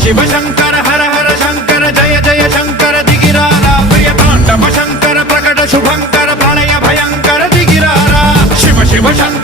शिव शंकर हर हर शंकर जय जय शंकर दिगिरारा प्रिय तांडव शंकर प्रकट शुभंकर प्रणय भयंकर दिगिरारा शिव शिव शंकर